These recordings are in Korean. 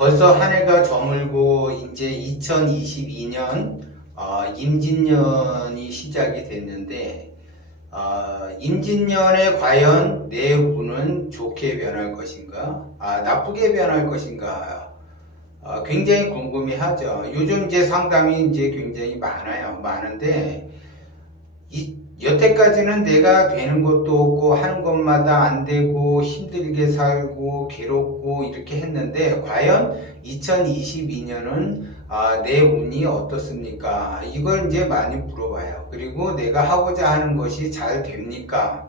벌써 한 해가 저물고 이제 2022년 임진년이 시작이 됐는데 임진년에 과연 내 운은 좋게 변할 것인가, 나쁘게 변할 것인가, 굉장히 궁금해하죠. 요즘 이제 상담이 이제 굉장히 많은데 여태까지는 내가 되는 것도 없고 하는 것마다 안 되고 힘들게 살고 괴롭고 이렇게 했는데 과연 2022년은 내 운이 어떻습니까? 이걸 이제 많이 물어봐요. 그리고 내가 하고자 하는 것이 잘 됩니까?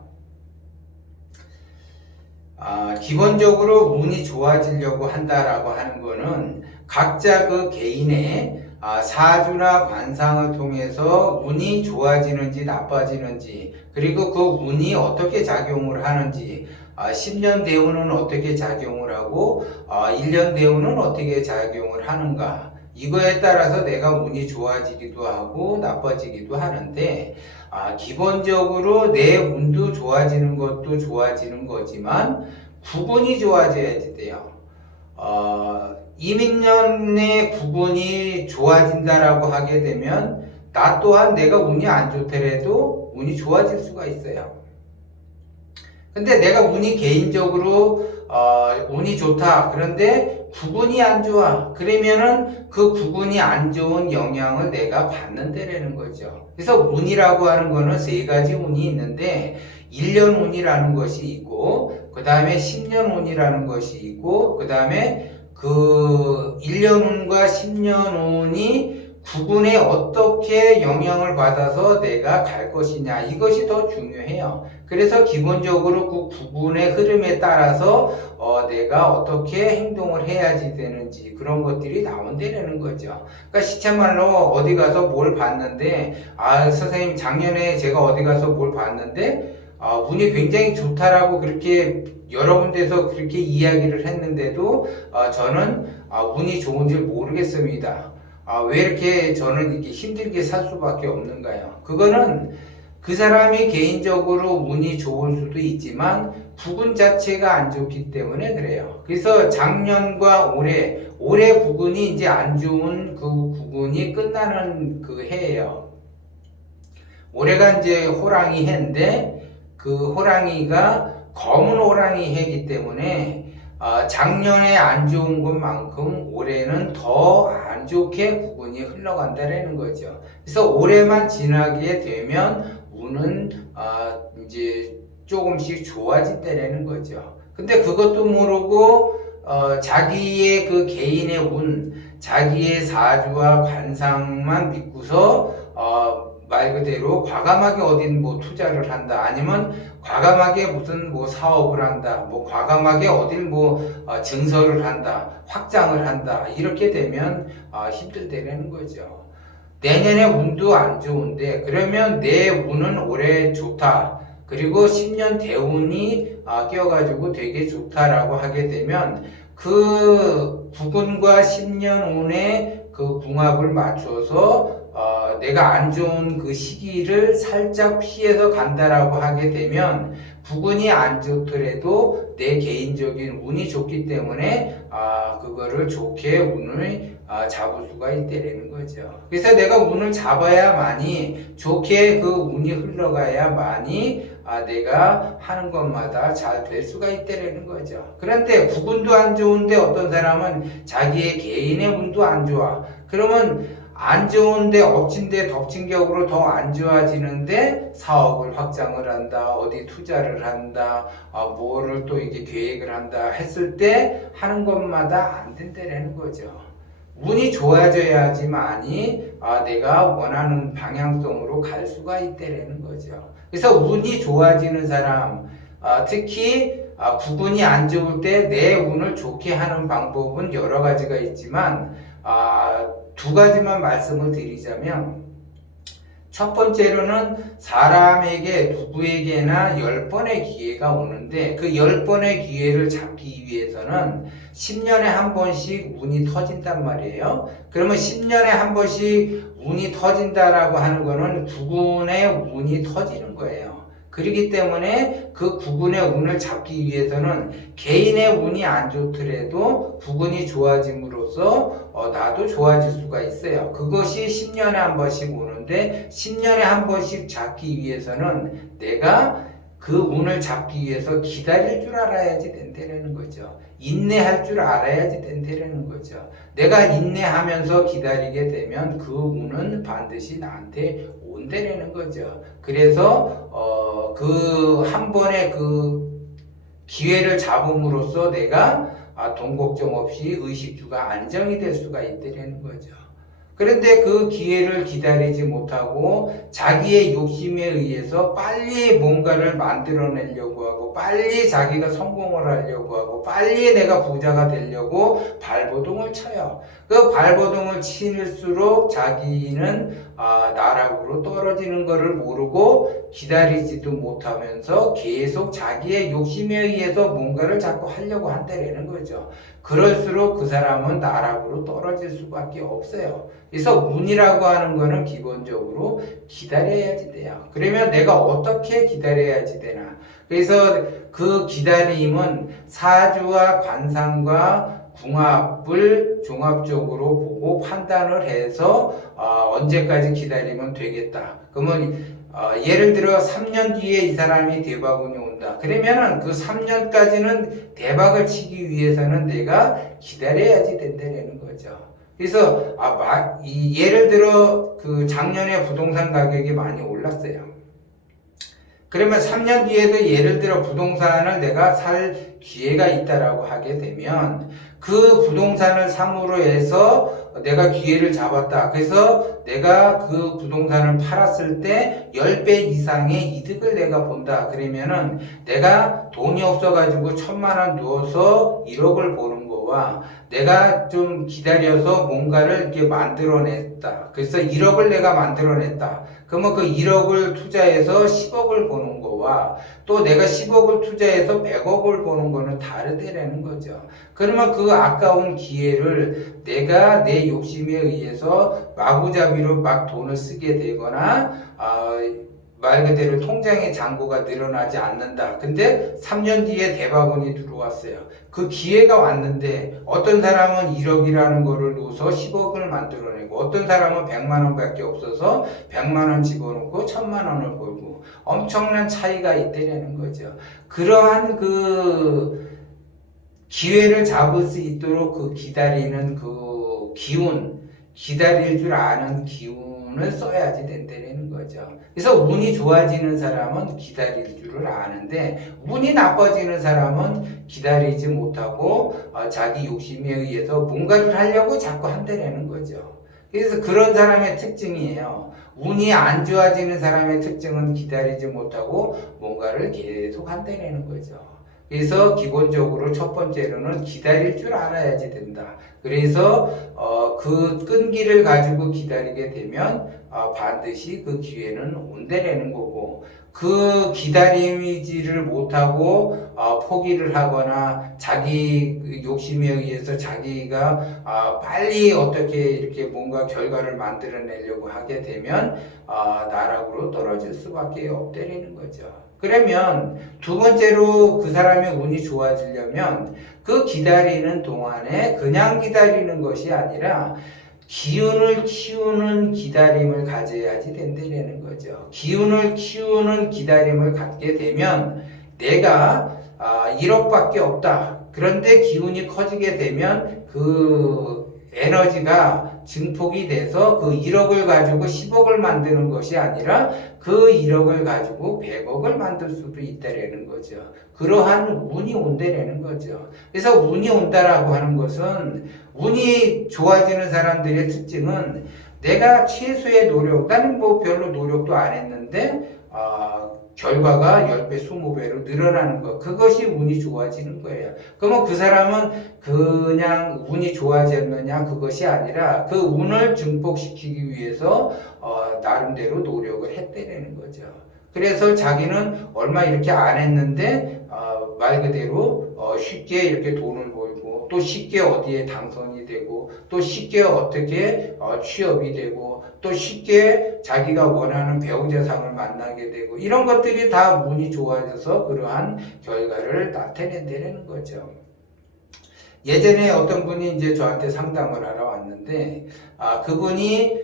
기본적으로 운이 좋아지려고 한다라고 하는 거는 각자 그 개인의 사주나 관상을 통해서 운이 좋아지는지 나빠지는지, 그리고 그 운이 어떻게 작용을 하는지, 10년 대운은 어떻게 작용을 하고 1년 대운은 어떻게 작용을 하는가, 이거에 따라서 내가 운이 좋아지기도 하고 나빠지기도 하는데, 기본적으로 내 운도 좋아지는 것도 좋아지는 거지만 구분이 좋아져야지 돼요. 이민년의 구분이 좋아진다라고 하게 되면 나 또한 내가 운이 안 좋더라도 운이 좋아질 수가 있어요. 근데 내가 운이 개인적으로 운이 좋다, 그런데 구분이 안 좋아, 그러면은 그 구분이 안 좋은 영향을 내가 받는다라는 거죠. 그래서 운이라고 하는 거는 세 가지 운이 있는데 1년 운이라는 것이 있고, 그 다음에 10년 운이라는 것이 있고, 그 다음에 그 1년 운과 10년 운이 구분에 어떻게 영향을 받아서 내가 갈 것이냐, 이것이 더 중요해요. 그래서 기본적으로 그 구분의 흐름에 따라서 내가 어떻게 행동을 해야지 되는지 그런 것들이 나온다는 거죠. 그러니까 시체말로 어디 가서 뭘 봤는데, 선생님 작년에 제가 어디 가서 뭘 봤는데 운이 굉장히 좋다라고 그렇게 여러 군데서 그렇게 이야기를 했는데도 저는 운이 좋은 줄 모르겠습니다. 왜 이렇게 저는 이렇게 힘들게 살 수밖에 없는가요? 그거는 그 사람이 개인적으로 운이 좋을 수도 있지만 부분 자체가 안 좋기 때문에 그래요. 그래서 작년과 올해 부분이 이제 안 좋은 그 부분이 끝나는 그 해예요. 올해가 이제 호랑이 해인데 그 호랑이가 검은 호랑이 해이기 때문에 작년에 안 좋은 것만큼 올해는 더 안 좋게 부분이 흘러간다는 거죠. 그래서 올해만 지나게 되면 운은 이제 조금씩 좋아진다는 거죠. 근데 그것도 모르고 자기의 그 개인의 운, 자기의 사주와 관상만 믿고서 말 그대로 과감하게 어딘 뭐 투자를 한다, 아니면 과감하게 무슨 뭐 사업을 한다, 뭐 과감하게 어딜 뭐 증설을 한다, 확장을 한다, 이렇게 되면 힘들다는 거죠. 내년에 운도 안 좋은데 그러면 내 운은 올해 좋다, 그리고 10년 대운이 껴가지고 되게 좋다라고 하게 되면 그 부분과 10년 운의 그 궁합을 맞춰서 내가 안 좋은 그 시기를 살짝 피해서 간다라고 하게 되면 부분이 안 좋더라도 내 개인적인 운이 좋기 때문에 그거를 좋게 운을 잡을 수가 있다는 거죠. 그래서 내가 운을 잡아야만이 좋게 그 운이 흘러가야만이 내가 하는 것마다 잘 될 수가 있다는 거죠. 그런데 부분도 안 좋은데 어떤 사람은 자기의 개인의 운도 안 좋아. 그러면 안 좋은데 엎친데 덮친 격으로 더 안 좋아지는데 사업을 확장을 한다, 어디 투자를 한다, 뭐를 또 이게 계획을 한다 했을 때 하는 것마다 안 된다는 거죠. 운이 좋아져야지만이 내가 원하는 방향성으로 갈 수가 있다는 거죠. 그래서 운이 좋아지는 사람, 특히 구분이 안 좋을 때 내 운을 좋게 하는 방법은 여러 가지가 있지만 두 가지만 말씀을 드리자면, 첫 번째로는 사람에게 누구에게나 10번의 기회가 오는데 그 10번의 기회를 잡기 위해서는 10년에 한 번씩 운이 터진단 말이에요. 그러면 10년에 한 번씩 운이 터진다라고 하는 거는 구분의 운이 터지는 거예요. 그렇기 때문에 그 구군의 운을 잡기 위해서는 개인의 운이 안 좋더라도 구군이 좋아짐으로써 나도 좋아질 수가 있어요. 그것이 10년에 한 번씩 오는데 10년에 한 번씩 잡기 위해서는 내가 그 운을 잡기 위해서 기다릴 줄 알아야지 된다는 거죠. 인내할 줄 알아야지 된다는 거죠. 내가 인내하면서 기다리게 되면 그 운은 반드시 나한테 온다는 거죠. 그래서 그 한 번의 그 기회를 잡음으로써 내가 돈 걱정 없이 의식주가 안정이 될 수가 있다는 거죠. 그런데 그 기회를 기다리지 못하고 자기의 욕심에 의해서 빨리 뭔가를 만들어내려고 하고 빨리 자기가 성공을 하려고 하고 빨리 내가 부자가 되려고 발버둥을 쳐요. 그 발버둥을 치일수록 자기는 나락으로 떨어지는 것을 모르고 기다리지도 못하면서 계속 자기의 욕심에 의해서 뭔가를 자꾸 하려고 한다는 거죠. 그럴수록 그 사람은 나락으로 떨어질 수밖에 없어요. 그래서 운이라고 하는 거는 기본적으로 기다려야지 돼요. 그러면 내가 어떻게 기다려야지 되나? 그래서 그 기다림은 사주와 관상과 궁합을 종합적으로 보고 판단을 해서 언제까지 기다리면 되겠다. 그러면 예를 들어 3년 뒤에 이 사람이 대박운이 온다. 그러면은 그 3년까지는 대박을 치기 위해서는 내가 기다려야지 된다는 거죠. 그래서 예를 들어 그 작년에 부동산 가격이 많이 올랐어요. 그러면 3년 뒤에도 예를 들어 부동산을 내가 살 기회가 있다라고 하게 되면 그 부동산을 삼으로 해서 내가 기회를 잡았다. 그래서 내가 그 부동산을 팔았을 때 10배 이상의 이득을 내가 본다. 그러면은 내가 돈이 없어가지고 1,000만 원 누워서 1억을 버는 거와 내가 좀 기다려서 뭔가를 이렇게 만들어냈다. 그래서 1억을 내가 만들어냈다. 그러면 그 1억을 투자해서 10억을 버는 거와 또 내가 10억을 투자해서 100억을 버는 거는 다르다라는 거죠. 그러면 그 아까운 기회를 내가 내 욕심에 의해서 마구잡이로 막 돈을 쓰게 되거나 말 그대로 통장의 잔고가 늘어나지 않는다. 근데 3년 뒤에 대박운이 들어왔어요. 그 기회가 왔는데 어떤 사람은 1억이라는 거를 놓아서 10억을 만들어내고 어떤 사람은 100만 원밖에 없어서 100만 원 집어넣고 1,000만 원을 벌고 엄청난 차이가 있다는 거죠. 그러한 그 기회를 잡을 수 있도록 그 기다리는 그 기운, 기다릴 줄 아는 기운을 써야지 된다는 거죠. 그래서 운이 좋아지는 사람은 기다릴 줄을 아는데 운이 나빠지는 사람은 기다리지 못하고 자기 욕심에 의해서 뭔가를 하려고 자꾸 한다는 거죠. 그래서 그런 사람의 특징이에요. 운이 안 좋아지는 사람의 특징은 기다리지 못하고 뭔가를 계속 한다는 거죠. 그래서 기본적으로 첫 번째로는 기다릴 줄 알아야지 된다. 그래서 그 끈기를 가지고 기다리게 되면 반드시 그 기회는 온다라는 거고 그 기다리지를 못하고 포기를 하거나 자기 욕심에 의해서 자기가 빨리 어떻게 이렇게 뭔가 결과를 만들어내려고 하게 되면 나락으로 떨어질 수밖에 없다라는 거죠. 그러면 두 번째로 그 사람의 운이 좋아지려면 그 기다리는 동안에 그냥 기다리는 것이 아니라 기운을 키우는 기다림을 가져야지 된다는 거죠. 기운을 키우는 기다림을 갖게 되면 내가 1억밖에 없다. 그런데 기운이 커지게 되면 그 에너지가 증폭이 돼서 그 1억을 가지고 10억을 만드는 것이 아니라 그 1억을 가지고 100억을 만들 수도 있다라는 거죠. 그러한 운이 온다라는 거죠. 그래서 운이 온다라고 하는 것은 운이 좋아지는 사람들의 특징은 내가 최소의 노력, 나는 뭐 별로 노력도 안 했는데 결과가 10배, 20배로 늘어나는 것. 그것이 운이 좋아지는 거예요. 그러면 그 사람은 그냥 운이 좋아졌느냐 그것이 아니라 그 운을 증폭시키기 위해서 나름대로 노력을 했다는 거죠. 그래서 자기는 얼마 이렇게 안 했는데 말 그대로 쉽게 이렇게 돈을 벌고 또 쉽게 어디에 당선이 되고, 또 쉽게 어떻게 취업이 되고, 또 쉽게 자기가 원하는 배우자상을 만나게 되고, 이런 것들이 다 운이 좋아져서 그러한 결과를 나타낸다는 거죠. 예전에 어떤 분이 이제 저한테 상담을 하러 왔는데, 그분이,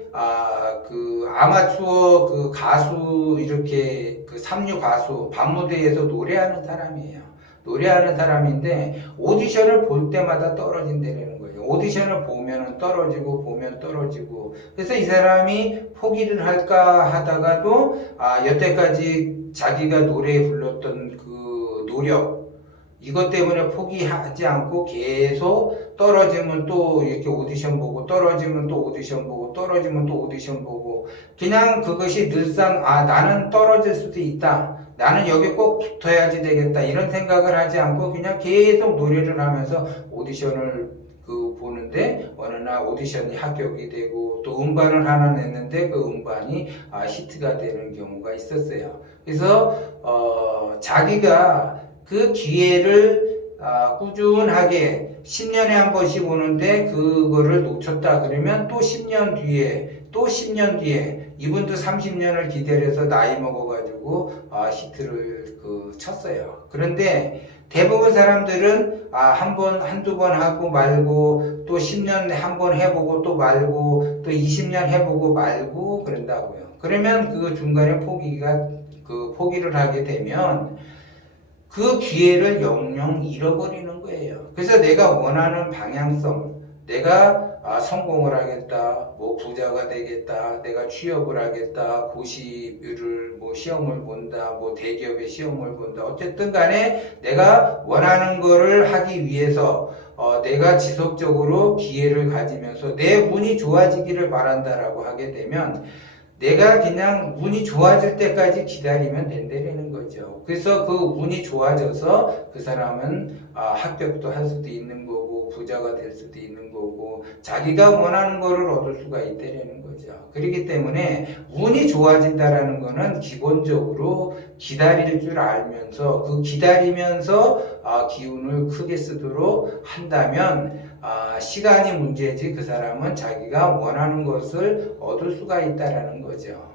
그 아마추어 그 가수, 이렇게 그 삼류 가수, 밤무대에서 노래하는 사람이에요. 노래하는 사람인데, 오디션을 볼 때마다 떨어진다는 거예요. 오디션을 보면 떨어지고, 보면 떨어지고. 그래서 이 사람이 포기를 할까 하다가도, 여태까지 자기가 노래에 불렀던 그 노력, 이것 때문에 포기하지 않고 계속 떨어지면 또 이렇게 오디션 보고, 떨어지면 또 오디션 보고, 떨어지면 또 오디션 보고, 그냥 그것이 늘상 나는 떨어질 수도 있다, 나는 여기 꼭 붙어야지 되겠다, 이런 생각을 하지 않고 그냥 계속 노래를 하면서 오디션을 보는데, 어느 날 오디션이 합격이 되고, 또 음반을 하나 냈는데 그 음반이 히트가 되는 경우가 있었어요. 그래서 자기가 그 기회를 꾸준하게 10년에 한 번씩 오는데 그거를 놓쳤다 그러면 또 10년 뒤에, 또 10년 뒤에, 이분도 30년을 기다려서 나이 먹어가지고 히트를 쳤어요. 그런데 대부분 사람들은 한 번, 한두 번 하고 말고, 또 10년에 한 번 해보고 또 말고, 또 20년 해보고 말고 그런다고요. 그러면 그 중간에 포기를 하게 되면 그 기회를 영영 잃어버리는 거예요. 그래서 내가 원하는 방향성, 내가 성공을 하겠다, 뭐 부자가 되겠다, 내가 취업을 하겠다, 고시를 시험을 본다, 뭐 대기업의 시험을 본다, 어쨌든 간에 내가 원하는 거를 하기 위해서 내가 지속적으로 기회를 가지면서 내 운이 좋아지기를 바란다라고 하게 되면, 내가 그냥 운이 좋아질 때까지 기다리면 된다는 거죠. 그래서 그 운이 좋아져서 그 사람은 합격도 할 수도 있는 거고, 부자가 될 수도 있는 거고, 자기가 원하는 거를 얻을 수가 있다는 거죠. 그렇기 때문에 운이 좋아진다라는 거는 기본적으로 기다릴 줄 알면서, 그 기다리면서 기운을 크게 쓰도록 한다면 시간이 문제지 그 사람은 자기가 원하는 것을 얻을 수가 있다라는 거죠.